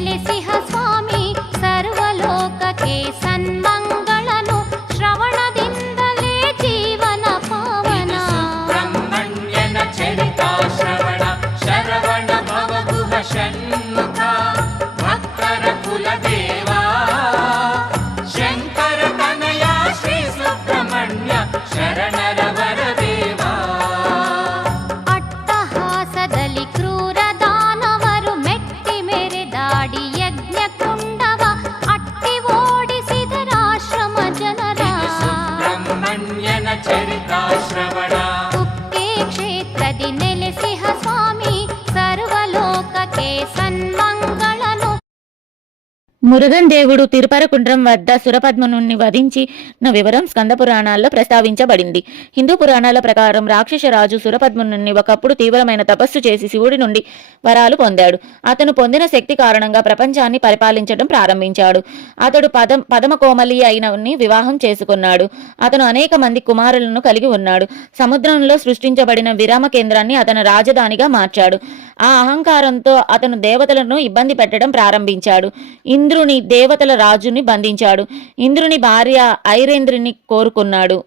ನೆಲೆಸಿಹ ಸ್ವಾಮಿ ಸರ್ವಲೋಕಕ್ಕೆ ಸನ್ಮಂಗಳನು ಶ್ರವಣದಿಂದಲೇ ಜೀವನ ಪಾವನ. ಸುಬ್ರಹ್ಮಣ್ಯನ ಚರಿತಾ ಶ್ರವಣ ಶರವಣ ಭವಗುಹ ಷಣ್ಮುಖ ಭಕ್ತರ ಕುಲದೇವ ಶಂಕರ ತನಯ ಶ್ರೀ ಸುಬ್ರಹ್ಮಣ್ಯ ಶರಣರ ವರದೇವ. ಅಟ್ಟಹಾಸದಲ್ಲಿ ಕ್ರೂರ ದಾನವರು ಮೆಟ್ಟಿ ಮೆರೆದಾಡಿ ಯಜ್ಞ ಕುಂಡವ ಅಟ್ಟಿ ಓಡಿಸಿದರಾಶ್ರಮ ಜನರ. ಸುಬ್ರಹ್ಮಣ್ಯನ ಚರಿತಾ ಶ್ರವಣ ಕುಕ್ಕೆ ಕ್ಷೇತ್ರದಿ ನೆಲೆಸಿಹ ಸ್ವಾಮಿ ಸರ್ವಲೋಕಕ್ಕೆ ಸನ್ಮಂಗಳನು. మురుగన్ దేవుడు తిరుపరకుండ్రం వద్ద సురపద్మనుణ్ణి వధించిన వివరం స్కంద పురాణాల్లో ప్రస్తావించబడింది. హిందూ పురాణాల ప్రకారం రాక్షసరాజు సురపద్మనుణ్ణి ఒకప్పుడు తీవ్రమైన తపస్సు చేసి శివుడి నుండి వరాలు పొందాడు. అతను పొందిన శక్తి కారణంగా ప్రపంచాన్ని పరిపాలించడం ప్రారంభించాడు. అతడు పదమ కోమలి అయినని వివాహం చేసుకున్నాడు. అతను అనేక మంది కుమారులను కలిగి ఉన్నాడు. సముద్రంలో సృష్టించబడిన విరామ కేంద్రాన్ని అతను రాజధానిగా మార్చాడు. ఆ అహంకారంతో అతను దేవతలను ఇబ్బంది పెట్టడం ప్రారంభించాడు. ఇంద్రుని దేవతల రాజుని బంధించాడు. ఇంద్రుని భార్య ఐరేంద్రుని కోరుకున్నాడు.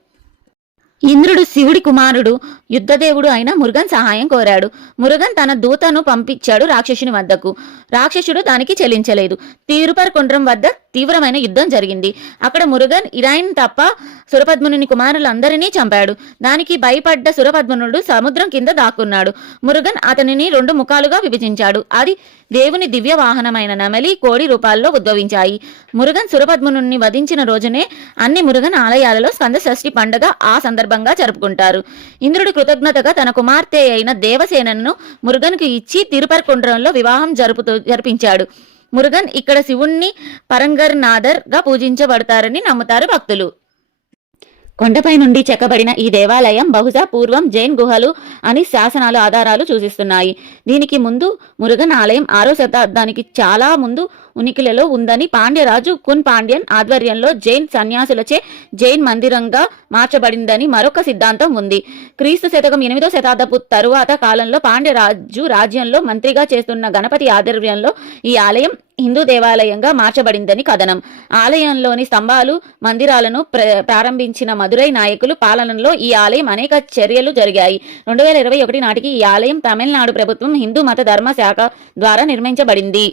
ఇంద్రుడు శివుడి కుమారుడు యుద్ధదేవుడు అయిన మురుగన్ సహాయం కోరాడు. మురుగన్ తన దూతను పంపించాడు రాక్షసుని వద్దకు. రాక్షసుడు దానికి చెల్లించలేదు. తిరుపరకుండ్రం వద్ద తీవ్రమైన యుద్ధం జరిగింది. అక్కడ మురుగన్ ఇరాయిన్ తప్ప సురపద్మనుని కుమారులందరినీ చంపాడు. దానికి భయపడ్డ సురపద్మనుడు సముద్రం కింద దాక్కున్నాడు. మురుగన్ అతనిని 2 ముఖాలుగా విభజించాడు. అది దేవుని దివ్య వాహనమైన నెమలి, కోడి రూపాల్లో ఉద్భవించాయి. మురుగన్ సురపద్మనుని వధించిన రోజునే అన్ని మురుగన్ ఆలయాలలో స్కంద షష్ఠి పండుగ ఆ సందర్భంగా జరుపుకుంటారు. ఇంద్రుడు కృతజ్ఞతగా తన కుమార్తె అయిన దేవసేనను మురుగన్కు ఇచ్చి తిరుపరకుండ్రంలో వివాహం జరిపించాడు. మురుగన్ ఇక్కడ శివుణ్ణి పరంగర్ నాదర్ గా పూజించబడతారని నమ్ముతారు భక్తులు. కొండపై నుండి చెక్కబడిన ఈ దేవాలయం బహుశా పూర్వం జైన్ గుహలు అని శాసనాలు ఆధారాలు సూచిస్తున్నాయి. దీనికి ముందు మురుగన్ ఆలయం 6వ శతాబ్దానికి చాలా ముందు ఉనికిలో ఉందని పాండ్యరాజు కున్ పాండ్యన్ ఆధ్వర్యంలో జైన్ సన్యాసులచే జైన్ మందిరంగా మార్చబడిందని మరొక సిద్ధాంతం ఉంది. క్రీస్తు శకం 8వ శతాబ్దపు తరువాత కాలంలో పాండ్యరాజు రాజ్యంలో మంత్రిగా చేస్తున్న గణపతి ఆధ్వర్యంలో ఈ ఆలయం హిందూ దేవాలయంగా మార్చబడిందని కథనం. ఆలయంలోని స్తంభాలు, మందిరాలను ప్రారంభించిన మదురై నాయకులు పాలనలో ఈ ఆలయం అనేక చర్యలు జరిగాయి. 2021 నాటికి ఈ ఆలయం తమిళనాడు ప్రభుత్వం హిందూ మత ధర్మ శాఖ ద్వారా నిర్మించబడింది.